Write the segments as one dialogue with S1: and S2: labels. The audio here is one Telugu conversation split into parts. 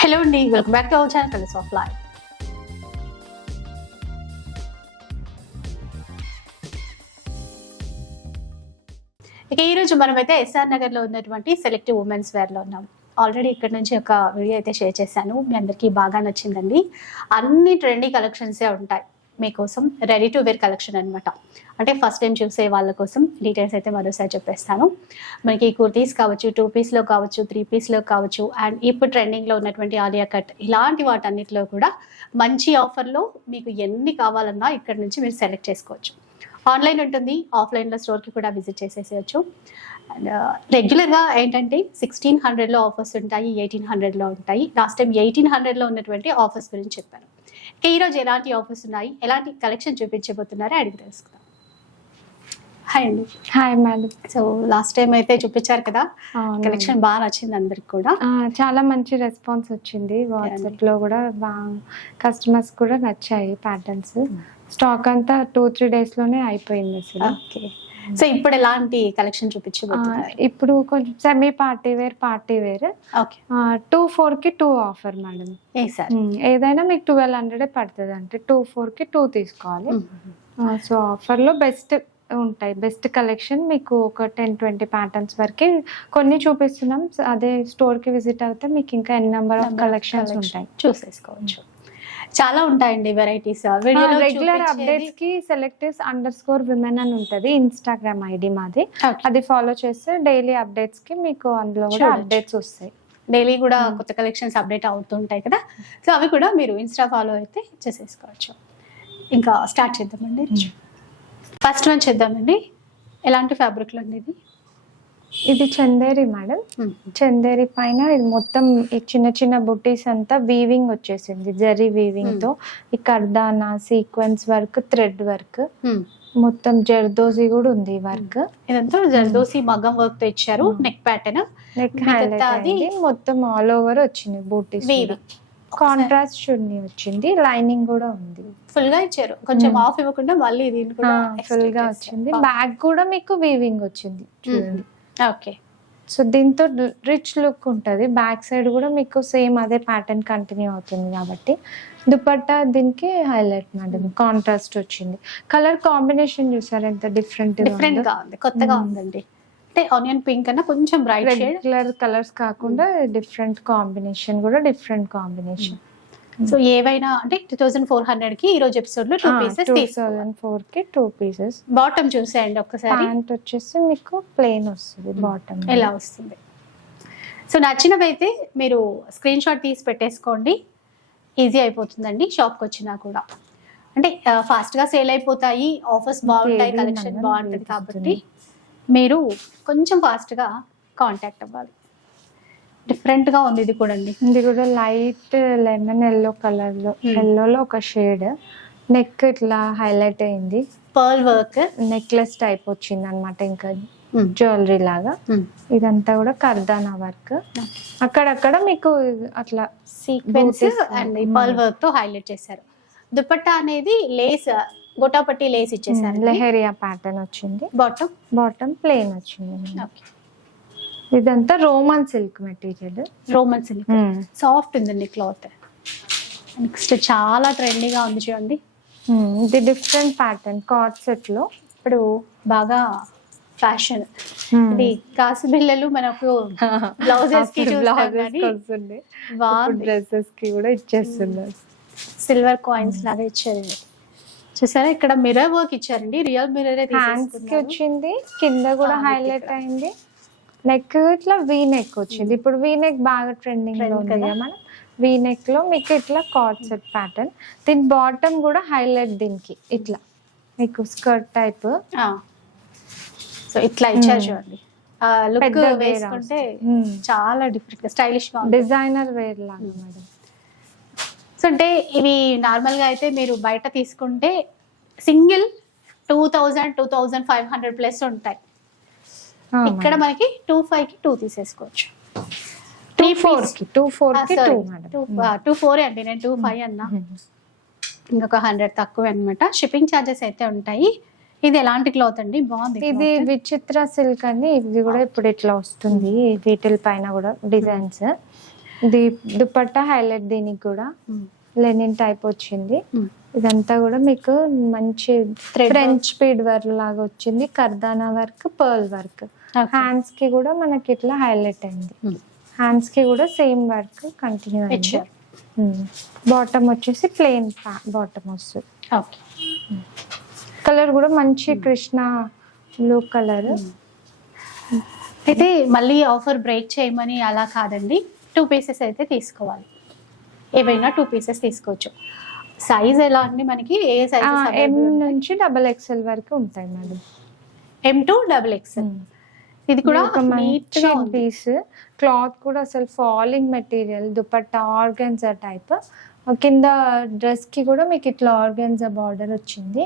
S1: హలో అండి welcome back to our channel కలిసి ఆఫ్ లైఫ్ ఇక ఈరోజు మనమైతే ఎస్ఆర్ నగర్లో ఉన్నటువంటి సెలెక్టివ్ ఉమెన్స్ వేర్లో ఉన్నాం. ఆల్రెడీ ఇక్కడ నుంచి ఒక వీడియో అయితే షేర్ చేశాను. మీ అందరికీ బాగా నచ్చిందండి. అన్ని ట్రెండీ కలెక్షన్సే ఉంటాయి. మీకోసం రెడీ టు వేర్ కలెక్షన్ అన్నమాట. అంటే ఫస్ట్ టైం చూసే వాళ్ళ కోసం డీటెయిల్స్ అయితే మరోసారి చెప్పేస్తాను. మనకి కుర్తీస్ కావచ్చు టూ పీస్లో కావచ్చు త్రీ పీస్లో కావచ్చు అండ్ ఇప్పుడు ట్రెండింగ్లో ఉన్నటువంటి ఆలియా కట్ ఇలాంటి వాటన్నిటిలో కూడా మంచి ఆఫర్లో మీకు ఎన్ని కావాలన్నా ఇక్కడ నుంచి మీరు సెలెక్ట్ చేసుకోవచ్చు. ఆన్లైన్ ఉంటుంది ఆఫ్లైన్లో స్టోర్కి కూడా విజిట్ చేసేసేయచ్చు. అండ్ రెగ్యులర్గా uh, ఏంటంటే సిక్స్టీన్ హండ్రెడ్లో ఆఫర్స్ ఉంటాయి ఎయిటీన్ హండ్రెడ్లో ఉంటాయి. లాస్ట్ టైం ఎయిటీన్ హండ్రెడ్లో ఉన్నటువంటి ఆఫర్స్ గురించి చెప్పాను. ఈరోజు ఎలాంటి ఆఫర్స్ ఉన్నాయి? ఎలాంటి కలెక్షన్ చూపించబోతున్నారో అడిగి తెలుసుకుందాం. హాయ్ అండి.
S2: Hi madam
S1: so last time అయితే చూపించారు కదా. కలెక్షన్ బాగా నచ్చింది అందరికి కూడా.
S2: చాలా మంచి రెస్పాన్స్ వచ్చింది. వాట్సాప్లో కూడా కస్టమర్స్ కూడా నచ్చాయి ప్యాటర్న్స్. స్టాక్ అంతా టూ త్రీ డేస్లోనే అయిపోయింది అసలు.
S1: ఓకే. సో ఇప్పుడు ఎలాంటి కలెక్షన్ చూపించబోతున్నారు?
S2: ఇప్పుడు కొంచెం semi party wear party wear
S1: okay
S2: two ఫోర్కి టూ ఆఫర్ మేడం ఏదైనా మీకు ట్వెల్వ్ హండ్రెడ్ పడుతుంది అంటే టూ ఫోర్కి టూ తీసుకోవాలి. సో ఆఫర్లో బెస్ట్ ఉంటాయి. బెస్ట్ కలెక్షన్ మీకు ఒక టెన్ ట్వంటీ ప్యాటర్న్స్ వరకు కొన్ని చూపిస్తున్నాం. అదే స్టోర్కి విజిట్ అవుతే మీకు ఇంకా ఎన్ని నెంబర్ ఆఫ్ కలెక్షన్స్ ఉంటాయి.
S1: చూసేసుకోవచ్చు. చాలా ఉంటాయండి వెరైటీస్.
S2: రెగ్యులర్ అప్డేట్స్కి సెలెక్టివ్స్ అండర్ స్కోర్ విమెన్ అని ఉంటది ఇన్స్టాగ్రామ్ ఐడి మాది. అది ఫాలో చేస్తే డైలీ అప్డేట్స్కి మీకు అందులో కూడా. అప్డేట్స్ వస్తాయి.
S1: డైలీ కూడా
S2: Hmm.
S1: కొత్త కలెక్షన్స్ అప్డేట్ అవుతుంటాయి కదా. సో అవి కూడా మీరు ఇన్స్టా ఫాలో అయితే చేసేసుకోవచ్చు. ఇంకా స్టార్ట్ చేద్దామండి.
S2: Hmm.
S1: ఫస్ట్ వన్ చేద్దామండి. ఎలాంటి ఫ్యాబ్రిక్లో అండి ఇది
S2: ఇది చందేరి మేడం. చందేరి పైన ఇది మొత్తం ఈ చిన్న చిన్న బుటీస్ అంతా వీవింగ్ వచ్చేసింది. జరీ వీవింగ్తో. ఈ కర్దానా సీక్వెన్స్ వర్క్ థ్రెడ్ వర్క్. మొత్తం జర్దోజీ కూడా ఉంది వర్క్
S1: ఇదంతా జర్దోసి మగ్గం వర్క్తో ఇచ్చారు. నెక్ ప్యాటర్న్
S2: నెక్ మొత్తం ఆల్ ఓవర్ వచ్చింది బూటీస్ కాంట్రాస్ట్ చున్నీ వచ్చింది. లైనింగ్ కూడా ఉంది.
S1: ఫుల్గా ఇచ్చారు. కొంచెం. ఆఫ్ ఇవ్వకుండా మళ్ళీ
S2: ఫుల్గా వచ్చింది. బ్యాక్ కూడా మీకు వీవింగ్ వచ్చింది. చూడండి.
S1: ఓకే.
S2: సో దీంతో రిచ్ లుక్ ఉంటుంది. బ్యాక్ సైడ్ కూడా మీకు సేమ్ అదే ప్యాటర్న్ కంటిన్యూ అవుతుంది కాబట్టి. దుపట్టా దీనికి హైలైట్ మేడం కాంట్రాస్ట్ వచ్చింది. కలర్ కాంబినేషన్ చూసారు? ఎంత డిఫరెంట్
S1: డిఫరెంట్గా ఉంది. కొత్తగా
S2: Hmm.
S1: ఉందండి. అంటే ఆనియన్ పింక్ అన్న కొంచెం బ్రైట్
S2: రెగ్యులర్ కలర్స్ కాకుండా డిఫరెంట్ కాంబినేషన్ కూడా డిఫరెంట్ కాంబినేషన్
S1: సో ఏవైనా అంటే టూ థౌసండ్ ఫోర్ హండ్రెడ్కి ఈ రోజు ఎపిసోడ్లో టూ పీసెస్
S2: టూ థౌసండ్ ఫోర్కి టూ పీసెస్
S1: బాటమ్ చూసేయండి ఒక్కసారి
S2: ప్యాంట్ వచ్చేసి మీకు ప్లెయిన్ వస్తుంది బాటమ్
S1: ఎలా వస్తుంది? సో నచ్చినవైతే మీరు స్క్రీన్ షాట్ తీసి పెట్టేసుకోండి. ఈజీ అయిపోతుందండి షాప్కి వచ్చినా కూడా. అంటే ఫాస్ట్గా సేల్ అయిపోతాయి ఆఫర్స్ బాగుంటాయి కలెక్షన్ బాగుంటుంది. కాబట్టి మీరు కొంచెం ఫాస్ట్గా కాంటాక్ట్ అవ్వాలి. డిఫరెంట్గా ఉంది ఇది కూడా అండి.
S2: ఇది కూడా లైట్ లెమన్ ఎల్లో
S1: కలర్లో.
S2: ఎల్లోలో ఒక షేడ్. నెక్ ఇట్లా హైలైట్ అయింది.
S1: Pearl work?
S2: నెక్లెస్ టైప్ వచ్చింది అనమాట ఇంకా జ్యువెలరీ లాగా. ఇదంతా కూడా కర్దానా వర్క్. అక్కడక్కడ మీకు అట్లా
S1: సీక్వెన్స్. అండ్. పర్ల్ వర్క్తో హైలైట్ చేశారు. దుపట్టా అనేది లేస్ గొటాపట్టి లేస్ ఇచ్చేసారు
S2: లెహరియా ప్యాటర్న్ వచ్చింది.
S1: బాటమ్
S2: బాటమ్ ప్లెయిన్ వచ్చింది. ఇదంతా Roman silk material.
S1: Roman silk. Soft ఉందండి క్లాత్. నెక్స్ట్ చాలా ట్రెండీగా ఉంది చూడండి.
S2: ఇది డిఫరెంట్ ప్యాటర్న్ కార్డ్ సెట్లో. ఇప్పుడు
S1: బాగా ఫ్యాషన్. ఇది కాసు బిళ్ళలు మనకు
S2: బ్లౌజెస్కి డ్రెస్సెస్కి కూడా ఇచ్చేస్తున్నారు.
S1: సిల్వర్ కాయిన్స్ లాగా ఇచ్చారు ఇది. చూసారా? ఇక్కడ మిర్రర్ వర్క్ ఇచ్చారండి. రియల్ మిర్రర్
S2: హ్యాండ్స్కి వచ్చింది. కింద కూడా
S1: Ah,
S2: హైలైట్
S1: ఇక్కడ.
S2: అయింది. నెక్ ఇట్లా వీ నెక్ వచ్చింది ఇప్పుడు వీ నెక్ బాగా
S1: ట్రెండింగ్లో
S2: ఉంది మనం? వీ నెక్లో మీకు ఇట్లా కార్డ్ సెట్ ప్యాటర్న్ దీని బాటమ్ కూడా హైలైట్ దీనికి. ఇట్లా. మీకు స్కర్ట్ టైప్
S1: సో ఇట్లా ఇచ్చారు
S2: Hmm.
S1: చూడండి లుక్ వేసుకుంటే
S2: Hmm.
S1: చాలా డిఫరెంట్ స్టైలిష్గా
S2: డిజైనర్ వేర్ లాగా మేడం.
S1: సో అంటే ఇవి నార్మల్గా అయితే మీరు బయట తీసుకుంటే single two thousand two thousand five hundred plus ఉంటాయి. ఇక్కడ మనకి టూ ఫైవ్కి టూ తీసేసుకోవచ్చు.
S2: టూ ఫోర్కి టూ ఫోర్కి టూ
S1: ఫోర్ అండి నేను టూ ఫైవ్ అన్నా. ఇంకొక హండ్రెడ్ తక్కువ అనమాట షిప్పింగ్ ఛార్జెస్ అయితే ఉంటాయి. ఇది ఎలాంటి క్లాత్ అండి? బాగుంది
S2: ఇది. విచిత్ర సిల్క్ అని ఇది కూడా ఇప్పుడు ఇట్లా వస్తుంది. వీటిల పైన కూడా డిజైన్స్. ఇది దుపట్టా హైలైట్ దీనికి కూడా లెనిన్ టైప్ వచ్చింది. ఇదంతా కూడా మీకు మంచి ఫ్రెంచ్ స్పీడ్ వర్క్ లాగా వచ్చింది. కర్దానా వర్క్ పర్ల్ వర్క్ హ్యాండ్స్కి కూడా మనకి ఇట్లా హైలైట్ అయింది. హ్యాండ్స్కి కూడా సేమ్ వర్క్ కంటిన్యూ అయింది. బాటమ్ వచ్చేసి ప్లెయిన్ బాటమ్ వస్తుంది.
S1: ఓకే
S2: కలర్ కూడా మంచి కృష్ణ బ్లూ కలర్
S1: అయితే మళ్ళీ ఆఫర్ బ్రేక్ చేయమని అలా కాదండి. టూ పీసెస్ అయితే తీసుకోవాలి. ఏవైనా టూ పీసెస్ తీసుకోవచ్చు. సైజ్ ఎలా అండి మనకి? ఏ
S2: ఎం
S1: సైజ్
S2: నుంచి డబల్ ఎక్స్ఎల్ వరకు ఉంటాయి madam
S1: M two double X ఇది కూడా ఉంది.
S2: పీస్ క్లాత్ కూడా అసలు falling material dupatta organza type కింద డ్రెస్కి కూడా మీకు ఇట్లా ఆర్గన్జా బార్డర్ వచ్చింది.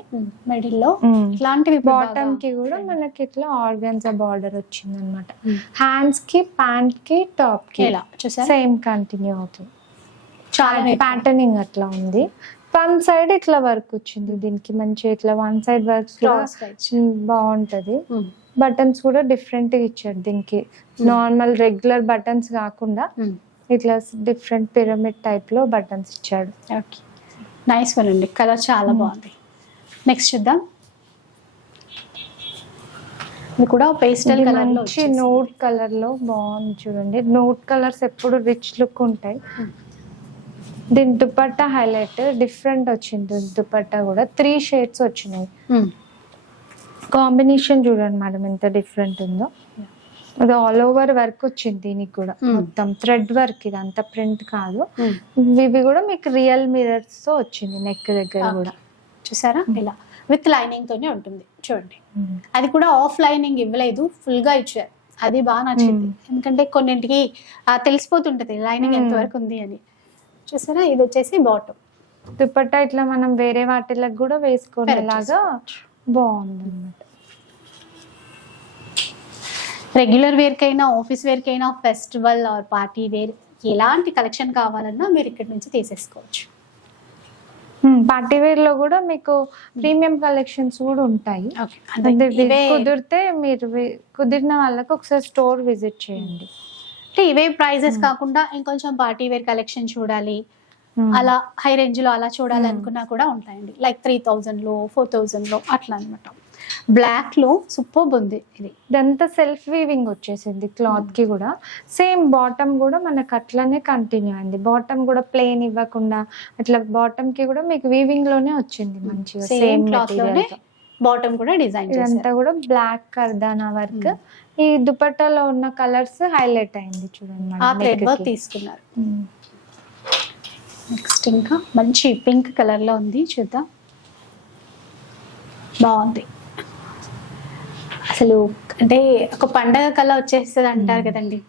S1: మిడిల్లో. ఇట్లాంటివి
S2: బాటమ్కి కూడా మనకి ఇట్లా ఆర్గన్జా బార్డర్ వచ్చింది అనమాట
S1: Hmm.
S2: హ్యాండ్స్కి ప్యాంట్కి టాప్కి.
S1: ఇలా
S2: సేమ్ కంటిన్యూ అవుతుంది
S1: చాలా.
S2: ప్యాటర్నింగ్ అట్లా ఉంది. వన్ సైడ్ ఇట్లా వర్క్ వచ్చింది దీనికి మంచి ఇట్లా వన్ సైడ్
S1: types.
S2: బాగుంటది.
S1: ఉమ్,
S2: బటన్స్ కూడా డిఫరెంట్గా ఇచ్చాడు దీనికి. నార్మల్ రెగ్యులర్ బటన్స్ కాకుండా
S1: ఉమ్.
S2: ఇట్లా డిఫరెంట్ పిరమిడ్ టైప్లో బటన్స్ ఇచ్చాడు.
S1: ఓకే నైస్ వన్ అండి. కలర్ చాలా
S2: Hmm.
S1: బాగుంది. నెక్స్ట్ చూద్దాం. ఇది కూడా పేస్టల్ కలర్
S2: మంచి నోట్ కలర్లో బాగుంది చూడండి. నోట్ కలర్స్ ఎప్పుడు రిచ్ లుక్ ఉంటాయి.
S1: Hmm.
S2: దీని దుపట్టా హైలైట్ డిఫరెంట్ వచ్చింది. దుపట్టా కూడా త్రీ షేడ్స్ వచ్చినాయి. కాంబినేషన్ చూడండి మేడం ఎంత డిఫరెంట్ ఉందో. అది ఆల్ ఓవర్ వర్క్ వచ్చింది దీనికి కూడా.
S1: Hmm.
S2: మొత్తం థ్రెడ్ వర్క్ ఇది అంత ప్రింట్ కాదు ఇవి కూడా మీకు రియల్ మిరర్స్తో వచ్చింది నెక్ దగ్గర కూడా.
S1: చూసారా? ఇలా. విత్ లైనింగ్ తోనే ఉంటుంది. చూడండి. అది కూడా ఆఫ్ లైనింగ్ ఇవ్వలేదు. ఫుల్గా ఇచ్చారు. అది బాగా నచ్చింది. ఎందుకంటే కొన్నింటికి తెలిసిపోతుంటది లైనింగ్ ఎంత
S2: Hmm.
S1: వరకు ఉంది అని. చూసారా? ఇది వచ్చేసి బాటమ్
S2: దుపట్టా ఇట్లా మనం వేరే వాటిలకు కూడా వేసుకునేలాగా బాగుంది అనమాట
S1: రెగ్యులర్ వేర్ కైనా ఆఫీస్ వేర్ కైనా ఫెస్టివల్ ఆర్ పార్టీ వేర్ ఎలాంటి కలెక్షన్ కావాలన్నా మీరు ఇక్కడ నుంచి తీసేసుకోవచ్చు.
S2: పార్టీ వేర్లో కూడా మీకు ప్రీమియం కలెక్షన్స్ కూడా ఉంటాయి. కుదిరితే మీరు కుదిరిన వాళ్ళకి ఒకసారి స్టోర్ విజిట్ చేయండి.
S1: అంటే ఇవే ప్రైజెస్ కాకుండా ఇంకొంచెం పార్టీ వేర్ కలెక్షన్ చూడాలి. అలా హై రేంజ్లో అలా చూడాలి అనుకున్నా కూడా ఉంటాయండి. లైక్ త్రీ థౌజండ్లో ఫోర్ థౌజండ్లో అట్లా అనమాట బ్లాక్లో సూపర్ ఉంది ఇది.
S2: ఇదంతా సెల్ఫ్ వీవింగ్ వచ్చేసింది క్లాత్కి కూడా. సేమ్ బాటమ్ కూడా మనకు అట్లనే కంటిన్యూ అయింది. బాటమ్ కూడా ప్లెయిన్ ఇవ్వకుండా అట్లా బాటమ్కి కూడా మీకు వీవింగ్లోనే వచ్చింది మంచిగా
S1: సేమ్ క్లాత్లోనే బాటమ్ కూడా డిజైన్
S2: ఇదంతా కూడా బ్లాక్ కర్దానా వర్క్ ఈ దుపట్టాలో ఉన్న కలర్స్ హైలైట్ అయింది చూడండి
S1: ఆ థ్రెడ్ వర్క్. తీసుకున్నారు
S2: ఉమ్.
S1: నెక్స్ట్ ఇంకా మంచి పింక్ కలర్లో ఉంది చూద్దాం. బాగుంది. అసలు అంటే ఒక పండగ కలర్ వచ్చేస్తుంది అంటారు కదండి.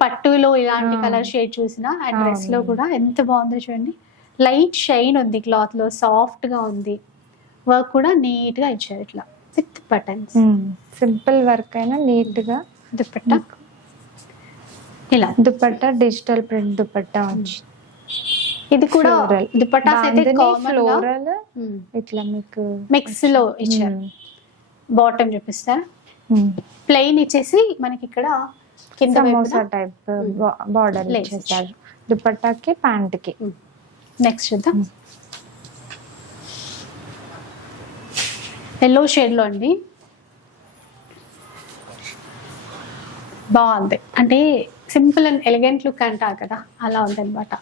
S1: పట్టులో ఇలాంటి. కలర్ షేడ్ చూసినా ఆ
S2: డ్రెస్లో.
S1: కూడా ఎంత బాగుందో చూడండి. లైట్ షైన్ ఉంది క్లాత్లో సాఫ్ట్గా ఉంది. వర్క్ కూడా నీట్గా ఇచ్చారు ఇట్లా విత్ బటన్స్.
S2: సింపుల్ వర్క్ అయినా నీట్గా
S1: దుపట్టా. ఇలా.
S2: దుపట్టా డిజిటల్ ప్రింట్ దుపట్టా వచ్చి
S1: ఇది కూడా. దుపట్టాస్ అయితే
S2: ఫ్లోరల్ ఇట్లా మీకు
S1: మిక్స్లో ఇచ్చారు. బాటమ్ చూపిస్తారా
S2: ఉమ్.
S1: ప్లెయిన్ ఇచ్చేసి మనకి ఇక్కడ కింద
S2: సమోసా టైప్ బార్డర్ ఇచ్చేసారు. దుపట్టాకి ప్యాంట్కి
S1: నెక్స్ట్ చూద్దాం. ఎల్లో షేడ్లో అండి. బాగుంది. అంటే సింపుల్ అండ్ ఎలిగెంట్ లుక్ అంటారు కదా అలా ఉంది అనమాట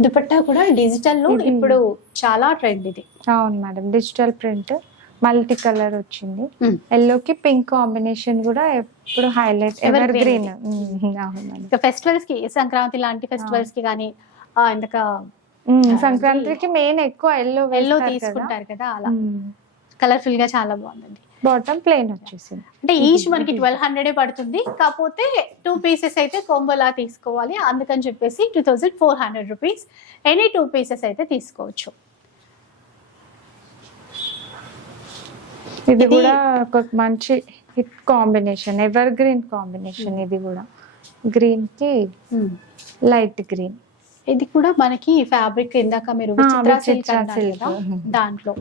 S1: దుపట్టా కూడా
S2: డిజిటల్లో
S1: ఇప్పుడు చాలా ట్రెండ్ ఇది.
S2: అవును madam digital print multi colour వచ్చింది. ఎల్లో కి పింక్ కాంబినేషన్ కూడా ఎప్పుడు హైలైట్ ఎవర్ గ్రీన్
S1: ఫెస్టివల్స్కి సంక్రాంతి లాంటి ఫెస్టివల్స్కి కానీ
S2: ఉమ్, సంక్రాంతికి మెయిన్ ఎక్కువ ఎల్లో
S1: ఎల్లో తీసుకుంటారు కదా అలా. కలర్ఫుల్గా చాలా బాగుందండి.
S2: బాటమ్ ప్లెయిన్ వచ్చేసింది.
S1: అంటే ఈచ్ మనకి ట్వెల్వ్ హండ్రెడే పడుతుంది. కాకపోతే టూ పీసెస్ అయితే కోంబోలా తీసుకోవాలి. అందుకని చెప్పేసి two thousand four hundred rupees any two pieces అయితే తీసుకోవచ్చు.
S2: ఇది కూడా ఒక మంచి hit combination evergreen combination ఇది కూడా. గ్రీన్కి లైట్ గ్రీన్.
S1: ఇది కూడా మనకి ఫ్యాబ్రిక్ ఇందాక మీరు దాంట్లో.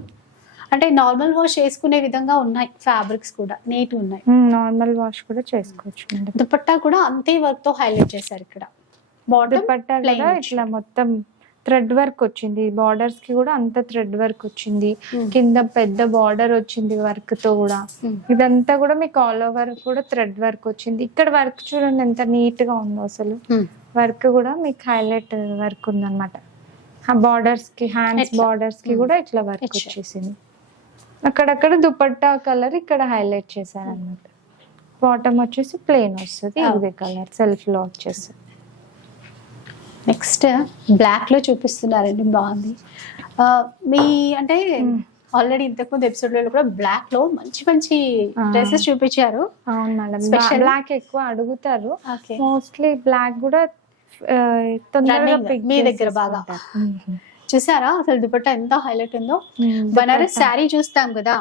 S1: అంటే నార్మల్ వాష్ చేసుకునే విధంగా ఉన్నాయి ఫ్యాబ్రిక్స్ కూడా నీట్ ఉన్నాయి.
S2: నార్మల్ వాష్ కూడా చేసుకోవచ్చు
S1: దుపట్టా కూడా అంతే వర్క్తో హైలైట్ చేశారు ఇక్కడ.
S2: కూడా
S1: వచ్చింది.
S2: ఇట్లా మొత్తం థ్రెడ్ వర్క్ వచ్చింది. బార్డర్స్కి కూడా అంత థ్రెడ్ వర్క్ వచ్చింది. కింద పెద్ద బార్డర్ వచ్చింది వర్క్తో కూడా. ఇదంతా కూడా మీకు ఆల్ ఓవర్ కూడా థ్రెడ్ వర్క్ వచ్చింది. ఇక్కడ వర్క్ చూడండి ఎంత నీట్గా ఉందో అసలు. వర్క్ కూడా మీకు హైలైట్ వర్క్ ఉందన్నమాట. ఆ బార్డర్స్కి హ్యాండ్స్?
S1: బార్డర్స్కి.
S2: కూడా ఇట్లా వర్క్. వచ్చేసింది. అక్కడక్కడ దుపట్టా కలర్ ఇక్కడ హైలైట్ చేశారు అన్నమాట బాటమ్ వచ్చేసి ప్లెయిన్ వస్తుంది
S1: Ah.
S2: ఇదే కలర్ సెల్ఫ్లో వచ్చేస్తుంది.
S1: నెక్స్ట్ బ్లాక్లో చూపిస్తున్నారండి బాగుంది. మీ అంటే ఆల్రెడీ ఇంతకుముందు ఎపిసోడ్లో కూడా బ్లాక్లో మంచి మంచి. డ్రెస్సెస్ చూపించారు.
S2: అవును మేడం? బ్లాక్ ఎక్కువ అడుగుతారు. మోస్ట్లీ బ్లాక్ కూడా తొందరగా
S1: మీ దగ్గర బాగా. చూసారా? అసలు దుపట్టా ఎంత హైలైట్ ఉందో. బనారస్. శారీ చూస్తాం కదా?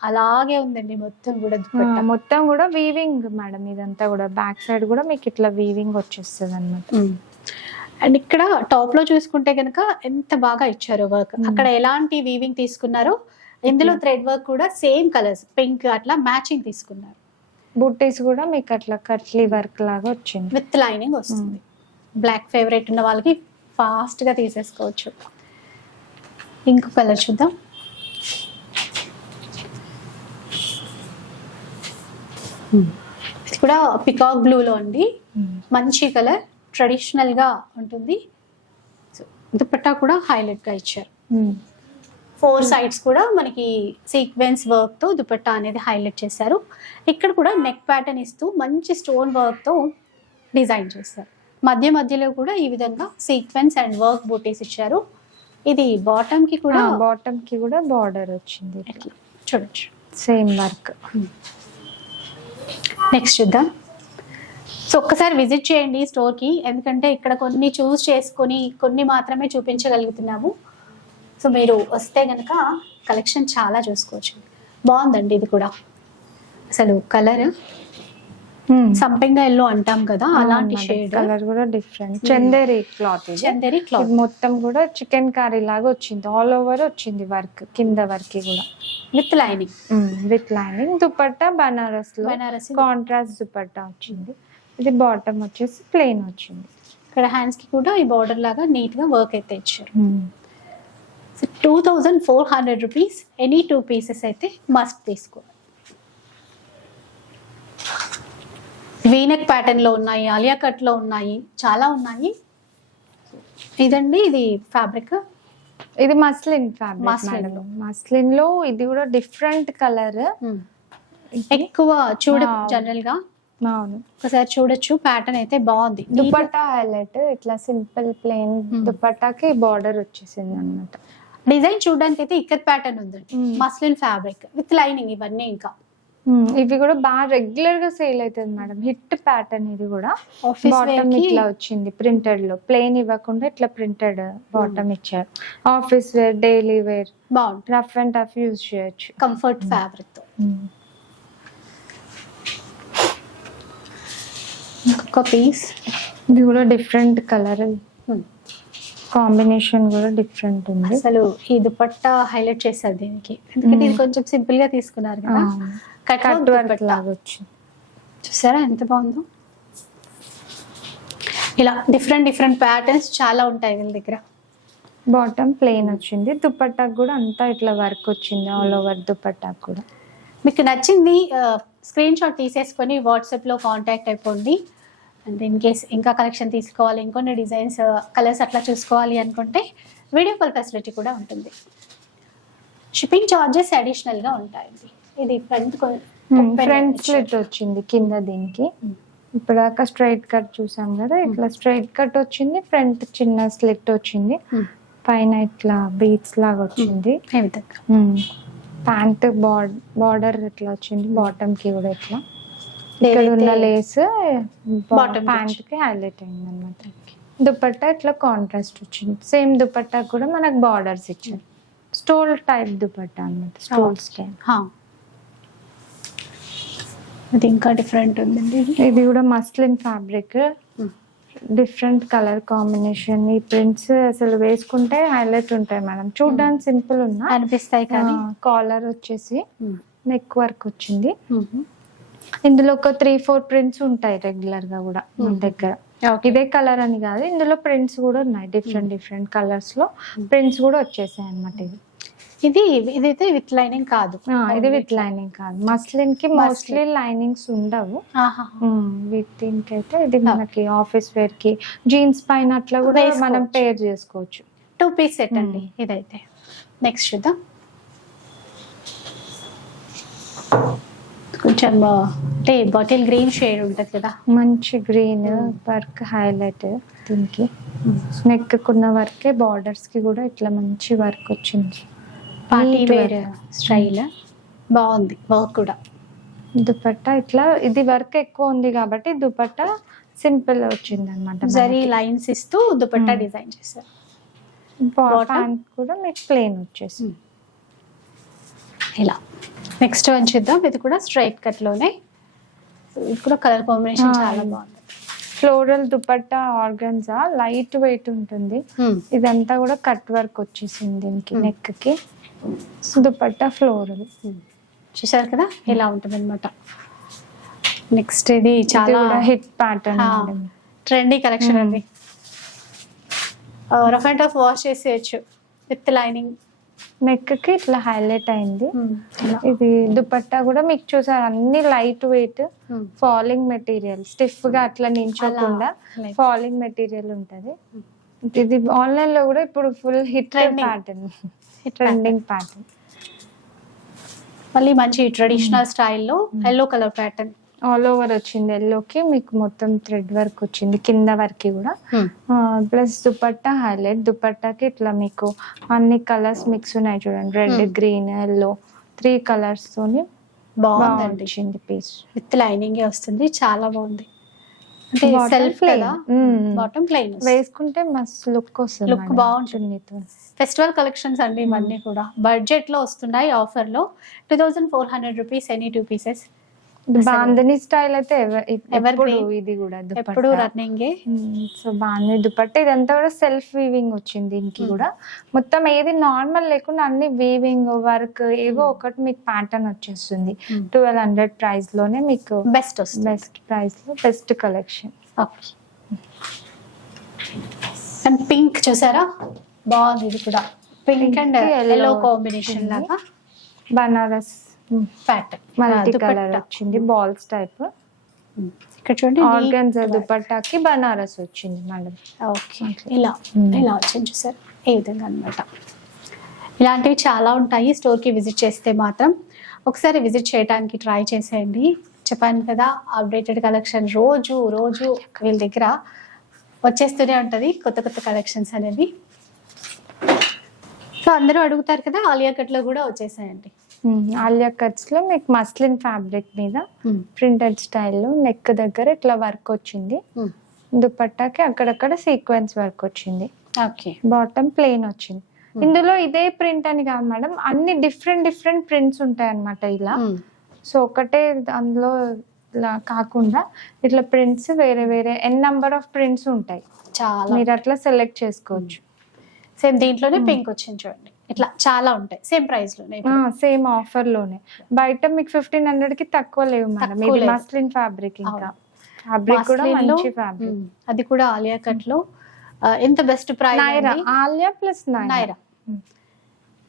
S1: అలాగే ఉందండి మొత్తం కూడా దుపట్టా.
S2: మొత్తం కూడా వీవింగ్ మేడం ఇదంతా కూడా. బ్యాక్ సైడ్ కూడా మీకు ఇట్లా వీవింగ్ వచ్చేస్తుంది అనమాట
S1: అండ్ ఇక్కడ టాప్లో చూసుకుంటే కనుక ఎంత బాగా ఇచ్చారు వర్క్ అక్కడ ఎలాంటి వీవింగ్ తీసుకున్నారో ఇందులో థ్రెడ్ వర్క్ కూడా సేమ్ కలర్స్ పింక్ అట్లా మ్యాచింగ్ తీసుకున్నారు.
S2: బుట్టీస్ కూడా మీకు అట్లా కట్లీ వర్క్ లాగా వచ్చింది.
S1: విత్ లైనింగ్ వస్తుంది. బ్లాక్ ఫేవరెట్ ఉన్న వాళ్ళకి ఫాస్ట్గా తీసేసుకోవచ్చు. ఇంకో కలర్ చూద్దాం. ఇది కూడా పికాక్ బ్లూలో అండి మంచి కలర్ ట్రెడిషనల్గా ఉంటుంది. So, దుపట్టా కూడా హైలైట్గా ఇచ్చారు. ఫోర్ సైడ్స్ కూడా మనకి సీక్వెన్స్ వర్క్తో దుపట్టా అనేది హైలైట్ చేశారు. ఇక్కడ కూడా నెక్ ప్యాటర్న్ ఇస్తూ మంచి స్టోన్ వర్క్తో డిజైన్ చేశారు. మధ్య మధ్యలో కూడా ఈ విధంగా సీక్వెన్స్ అండ్ వర్క్ బూటీస్ ఇచ్చారు. ఇది బాటమ్కి కూడా
S2: బాటమ్కి కూడా బార్డర్ వచ్చింది
S1: చూడొచ్చు.
S2: సేమ్ వర్క్
S1: నెక్స్ట్ చూద్దాం. సో ఒక్కసారి విజిట్ చేయండి స్టోర్కి ఎందుకంటే ఇక్కడ కొన్ని చూస్ చేసుకొని కొన్ని మాత్రమే చూపించగలుగుతున్నాము. సో మీరు వస్తే కనుక కలెక్షన్ చాలా చూసుకోవచ్చు. బాగుందండి ఇది కూడా. అసలు కలర్ సంపెంగ ఎల్లో అంటాం కదా అలాంటి షేడ్
S2: కలర్ కూడా different Chanderi cloth
S1: Chanderi cloth
S2: మొత్తం కూడా చికెన్ కర్రీ లాగా వచ్చింది. ఆల్ ఓవర్ వచ్చింది వర్క్ కింద వర్క్ కూడా.
S1: With lining
S2: with lining dupatta బనారస్లో
S1: Banarasi
S2: contrast dupatta వచ్చింది. ఇది బాటమ్ వచ్చేసి ప్లెయిన్ వచ్చింది.
S1: ఇక్కడ హ్యాండ్స్కి కూడా ఈ బార్డర్ లాగా నీట్గా వర్క్ అయితే ఇచ్చారు. Two thousand four hundred rupees any two pieces అయితే మస్ట్ తీసుకోవాలి. వీనెక్ ప్యాటర్న్లో ఉన్నాయి ఆలియా కట్లో ఉన్నాయి చాలా ఉన్నాయి. ఇదండి ఇది ఫ్యాబ్రిక్
S2: ఇది మస్లిన్ ఫ్యాబ్రిక్. మస్లిన్లో ఇది కూడా డిఫరెంట్ కలర్
S1: ఎక్కువ చూడ. జనరల్గా.
S2: అవును.
S1: ఒకసారి చూడొచ్చు ప్యాటర్న్ అయితే బాగుంది.
S2: దుపట్టా హైలైట్ ఇట్లా సింపుల్ ప్లెయిన్
S1: Hmm.
S2: దుపట్టాకి బార్డర్ వచ్చేసింది అనమాట
S1: డిజైన్ చూడడానికి అయితే ఇక్కత్ ప్యాటర్న్ ఉందండి.
S2: Hmm.
S1: Muslin fabric with lining ఇవన్నీ ఇంకా.
S2: ఇవి కూడా బాగా రెగ్యులర్గా సేల్ అవుతుంది మేడం. హిట్ ప్యాటర్న్ ఇది కూడా. బాటమ్ ఇట్లా వచ్చింది ప్రింటెడ్లో. ప్లెయిన్ ఇవ్వకుండా ఇట్లా ప్రింటెడ్ బాటమ్ ఇచ్చారు. ఆఫీస్ వేర్ డైలీ వేర్
S1: బాగుంటుంది
S2: రఫ్ అండ్ టఫ్ యూజ్ చేయొచ్చు.
S1: కంఫర్ట్ ఫ్యాబ్రిక్తో. ఇంకొక పీస్
S2: ఇది కూడా డిఫరెంట్ కలర్ కాంబినేషన్ కూడా డిఫరెంట్ ఉంది.
S1: అసలు ఈ దుపట్టా హైలైట్ చేశారు దీనికి. ఎందుకంటే ఇది కొంచెం సింపుల్గా తీసుకున్నారు కదా. చూసారా? ఎంత బాగుందో? ఇలా డిఫరెంట్ డిఫరెంట్ ప్యాటర్న్స్ చాలా ఉంటాయి వీళ్ళ దగ్గర.
S2: బాటమ్ ప్లెయిన్ వచ్చింది. దుపట్టాకు కూడా అంతా ఇట్లా వర్క్ వచ్చింది. ఆల్ ఓవర్ దుపట్టాకు కూడా.
S1: మీకు నచ్చింది స్క్రీన్ షాట్ తీసేసుకొని వాట్సాప్లో కాంటాక్ట్ అయిపోండి. అండ్ ఇన్ కేస్ ఇంకా కలెక్షన్ తీసుకోవాలి ఇంకొన్ని డిజైన్స్ కలర్స్ అట్లా చూసుకోవాలి అనుకుంటే వీడియో కాల్ ఫెసిలిటీ కూడా ఉంటుంది. షిప్పింగ్ చార్జెస్ అడిషనల్గా ఉంటాయండి. ఇది ఫ్రంట్
S2: ఫ్రంట్ స్లిట్ వచ్చింది కింద దీనికి. ఇప్పుడు దాకా స్ట్రైట్ కట్ చూసాం కదా ఇట్లా స్ట్రైట్ కట్ వచ్చింది ఫ్రంట్ చిన్న స్లిట్ వచ్చింది. పైన ఇట్లా బీట్స్ లాగా వచ్చింది. ప్యాంట్ బార్డర్ ఇట్లా వచ్చింది బాటమ్కి కూడా ఇట్లా. ఇక్కడ ఉన్న లేస్ ప్యాంట్కి హైలైట్ అయింది అనమాట దుపట్టా ఇట్లా కాంట్రాస్ట్ వచ్చింది. సేమ్ దుపట్టా కూడా మనకు బార్డర్స్ ఇచ్చారు. స్టోల్ టైప్ దుపట్టా అన్నమాట స్టోల్ స్టైల్.
S1: ఇది ఇంకా డిఫరెంట్ ఉందండి. ఇది
S2: కూడా muslin fabric
S1: Hmm.
S2: Different colour combination ఈ ప్రింట్స్ అసలు వేసుకుంటే హైలైట్ ఉంటాయి మేడం. చూడడానికి సింపుల్ ఉన్నా
S1: అనిపిస్తాయి కానీ
S2: కాలర్ వచ్చేసి. నెక్ వర్క్ వచ్చింది.
S1: ఉమ్.
S2: ఇందులో ఒక త్రీ ఫోర్ ప్రింట్స్ ఉంటాయి రెగ్యులర్గా కూడా మన. దగ్గర.
S1: ఓకే
S2: ఇదే కలర్ అని కాదు ఇందులో ప్రింట్స్ కూడా ఉన్నాయి. డిఫరెంట్ డిఫరెంట్ కలర్స్లో ప్రింట్స్ కూడా వచ్చేసాయి అనమాట ఇది
S1: ఇది ఇదైతే విత్ లైనింగ్ కాదు.
S2: ఇది విత్ లైనింగ్ కాదు. మస్లిన్కి మోస్ట్లీ లైనింగ్స్ ఉండవు. విత్ అయితే ఇది మనకి ఆఫీస్ వేర్కి జీన్స్ పైన అట్లా కూడా మనం. పేర్ చేసుకోవచ్చు.
S1: టూ పీస్ సెట్ అండి ఇదైతే. నెక్స్ట్ చూద్దాం. కొంచెం అంటే బాటిల్ గ్రీన్ షేడ్ ఉంటుంది కదా.
S2: మంచి గ్రీన్ వర్క్ హైలైట్ దీనికి. నెక్ కున్న వర్కే బార్డర్స్కి కూడా ఇట్లా మంచి వర్క్ వచ్చింది.
S1: Party wear. స్టైల్ బాగుంది వర్క్ కూడా
S2: దుపట్టా ఇట్లా ఇది వర్క్ ఎక్కువ ఉంది కాబట్టి దుపట్టా సింపుల్ వచ్చింది అనమాట
S1: జరీ లైన్స్ ఇస్తూ దుపట్టా. డిజైన్ చేశారు?
S2: ప్యాంట్ కూడా మీకు ప్లేన్ వచ్చేసి
S1: ఇలా నెక్స్ట్ వన్ చూద్దాం ఇది కూడా స్ట్రైట్ కట్లోనే ఇది కూడా కలర్ కాంబినేషన్ చాలా. బాగుంది
S2: floral dupatta organza light weight ఉంటుంది. ఇదంతా కూడా కట్ వర్క్ వచ్చేసింది దీనికి. నెక్కి దుపట్టా ఫ్లోరల్
S1: చూసారు కదా ఇలా ఉంటుంది అనమాట నెక్స్ట్ ఇది చాలా
S2: హిట్ ప్యాటర్న్.
S1: Trendy collection. అండి రఫ్ అండ్ టఫ్ వాష్ చేసేయచ్చు విత్ లైనింగ్
S2: నెక్కి ఇట్లా హైలైట్ అయింది. ఇది దుపట్టా కూడా మీకు చూసారు అన్ని లైట్ వెయిట్. ఫాలింగ్ మెటీరియల్ స్టిఫ్గా అట్లా నించోకుండా. ఫాలింగ్ మెటీరియల్ ఉంటది ఇది ఆన్లైన్లో కూడా ఇప్పుడు full hit. Pattern trending pattern
S1: మళ్ళీ మంచి ట్రెడిషనల్ స్టైల్లో yellow colour pattern
S2: all over వచ్చింది ఎల్లోకి మీకు మొత్తం థ్రెడ్ వర్క్ వచ్చింది కింద వరకు కూడా. ప్లస్ దుపట్టా హైలైట్ దుపట్టాకి ఇట్లా మీకు అన్ని కలర్స్ మిక్స్ ఉన్నాయి చూడండి. Red. Green yellow three colours తోని బాగా
S1: బాగుందండి.
S2: వచ్చింది పీస్
S1: విత్ లైనింగ్ వస్తుంది. చాలా బాగుంది. అంటే సెల్ఫ్. బాటమ్ ప్లెయిన్
S2: వేసుకుంటే మస్తు లుక్ వస్తుంది మేడం
S1: బాగుంటుంది. ఫెస్టివల్ కలెక్షన్స్ అండి ఇవన్నీ కూడా. బడ్జెట్లో వస్తున్నాయి ఆఫర్లో. Two thousand four hundred rupees any two pieces
S2: bandhani style అయితే ఎవ-
S1: Evergreen.
S2: ఎప్పుడు ఇది కూడా
S1: ఎప్పుడు రన్నింగ్?
S2: సో బాగుంది దుపట్టా ఇదంతా కూడా సెల్ఫ్ వీవింగ్ వచ్చింది దీనికి. కూడా. మొత్తం ఏది నార్మల్ లేకుండా అన్ని వీవింగ్ వర్క్ ఏవో ఒకటి మీకు ప్యాటర్న్ వచ్చేస్తుంది. ట్వెల్వ్ హండ్రెడ్ ప్రైస్లోనే మీకు
S1: బెస్ట్ వస్తుంది.
S2: బెస్ట్ ప్రైస్లో బెస్ట్ కలెక్షన్.
S1: అండ్ పింక్ చూసారా? బాగుంది ఇది కూడా. Pink and yellow combination. లాగా.
S2: బనారస్.
S1: ప్యాటర్న్
S2: మల్టీ కలర్ వచ్చింది బాల్స్ టైప్
S1: ఇక్కడ చూడండి
S2: ఆర్గన్స్ దుపట్టాకి బనారస్ వచ్చింది మేడం
S1: ఓకే ఇలా
S2: Hmm.
S1: ఇలా వచ్చింది చూసారు. ఈ విధంగా అనమాట ఇలాంటివి చాలా ఉంటాయి స్టోర్కి విజిట్ చేస్తే మాత్రం. ఒకసారి విజిట్ చేయడానికి ట్రై చేసేయండి. చెప్పాను కదా అప్డేటెడ్ కలెక్షన్ రోజు రోజు వీళ్ళ దగ్గర వచ్చేస్తూనే ఉంటుంది కొత్త కొత్త కలెక్షన్స్ అనేవి. సో అందరూ అడుగుతారు కదా ఆలియా కట్లో కూడా వచ్చేసాయండి.
S2: ఆలియా కట్స్లో మీకు మస్లిన్ ఫ్యాబ్రిక్ మీద ప్రింటెడ్ స్టైల్లో నెక్ దగ్గర ఇట్లా వర్క్ వచ్చింది. దుపట్టాకి అక్కడక్కడ సీక్వెన్స్ వర్క్ వచ్చింది.
S1: ఓకే.
S2: బాటమ్ ప్లెయిన్ వచ్చింది. ఇందులో ఇదే ప్రింట్ అని కాదు మేడం అన్ని డిఫరెంట్ డిఫరెంట్ ప్రింట్స్ ఉంటాయి అన్నమాట ఇలా సో ఒకటే అందులో ఇలా కాకుండా ఇట్లా ప్రింట్స్ వేరే వేరే ఎన్ నంబర్ ఆఫ్ ప్రింట్స్ ఉంటాయి.
S1: చాలా.
S2: మీరు అట్లా సెలెక్ట్ చేసుకోవచ్చు.
S1: సేమ్ దీంట్లోనే. పింక్ వచ్చింది చూడండి. ఇట్లా చాలా ఉంటాయి. సేమ్ ప్రైస్లోనే
S2: సేమ్ ఆఫర్లోనే. బయట మీకు ఫిఫ్టీన్ హండ్రెడ్కి తక్కువ లేవు మేడం. ఇది. మస్లిన్ ఫ్యాబ్రిక్ ఇంకా. ఫ్యాబ్రిక్ కూడా మంచి ఫ్యాబ్రిక్
S1: అది కూడా ఆలియా కట్లో ఎంత best price
S2: Naira Alia plus Naira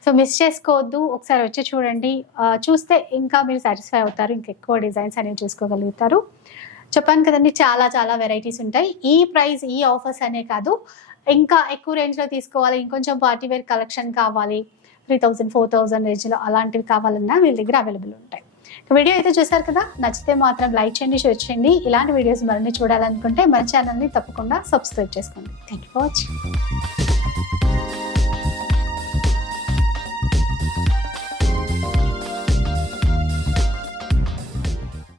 S1: so miss చేసుకోవద్దు. ఒకసారి వచ్చి చూడండి. చూస్తే ఇంకా మీరు సాటిస్ఫై అవుతారు. ఇంకా ఎక్కువ డిజైన్స్ అనేవి చూసుకోగలుగుతారు. చెప్పాను కదండి చాలా చాలా వెరైటీస్ ఉంటాయి. ఈ ప్రైస్ ఈ ఆఫర్స్ అనే కాదు. ఇంకా ఎక్కువ రేంజ్లో తీసుకోవాలి. ఇంకొంచెం పార్టీ వేర్ కలెక్షన్ కావాలి. త్రీ థౌజండ్ ఫోర్ థౌజండ్ రేంజ్లో అలాంటివి కావాలన్నా వీళ్ళ దగ్గర అవైలబుల్ ఉంటాయి. వీడియో అయితే చూసారు కదా? నచ్చితే మాత్రం లైక్ చేయండి షేర్ చేయండి. ఇలాంటి వీడియోస్ మరిన్ని చూడాలనుకుంటే మన ఛానల్ని తప్పకుండా సబ్స్క్రైబ్ చేసుకోండి. Thank you for watching